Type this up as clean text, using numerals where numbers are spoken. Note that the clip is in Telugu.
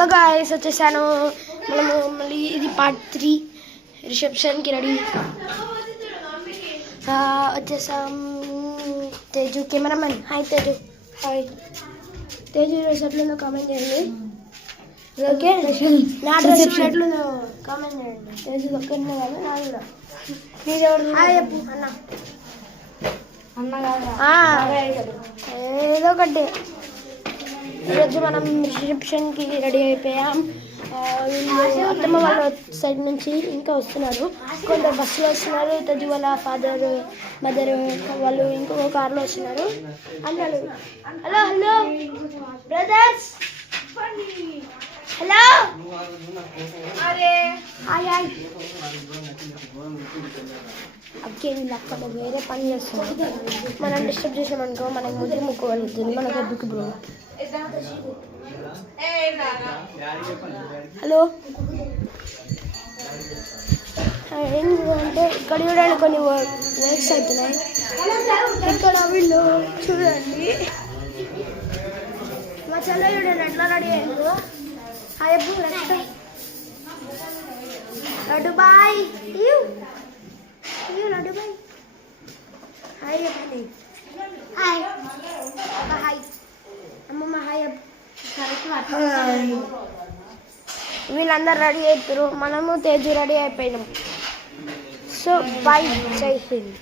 హలో గాయ్స్, వచ్చేసాను. మనము మళ్ళీ ఇది పార్ట్ 3 రిసెప్షన్కి రెడీ వచ్చేసాం. Teju cameraman. Hi Teju. Hi Teju. రిసెప్షన్లో కామెంట్ చేయండి. ఓకే, నా డ్రెస్ ఎట్లుందో కామెంట్ చేయండి. తేజు ఒక్కనే కాదు, నా కూడా. హాయ్ చెప్పు అన్న. అన్న కాదు, ఏదో ఒకటి. ఈరోజు మనం రిసెప్షన్కి రెడీ అయిపోయాం. అత్తమ్మ వాళ్ళ సైడ్ నుంచి ఇంకా వస్తున్నారు. కొందరు బస్సులో వస్తున్నారు. తది వాళ్ళ ఫాదర్ మదర్ వాళ్ళు ఇంకొక కార్లో వస్తున్నారు. అన్నారు hello hello brothers, hello hi hi. అక్కే వీళ్ళు అక్కడ వేరే పని చేస్తున్నారు. మనం డిస్టర్బ్ చేసామనుకో మనకు ముద్దు ముక్కు వెళ్తుంది. మన దెబ్బకి బ్రో. హలో ఏంటంటే ఇక్కడ చూడండి కొన్ని వర్క్స్ అవుతున్నాయి. ఇక్కడ వీళ్ళు చూడండి, మా చెల్ల చూడండి ఎట్లా రెడీ అయ్యారు. Hi Abbu. Next Laddu boy. Laddu boy hi చెప్పండి. హాయ్ హాయ్ అమ్మమ్మ. హాయ్ అబ్బు. వీళ్ళందరూ రెడీ అవుతారు. మనము తేజు రెడీ అయిపోయినాం. So bye, Jai Hind.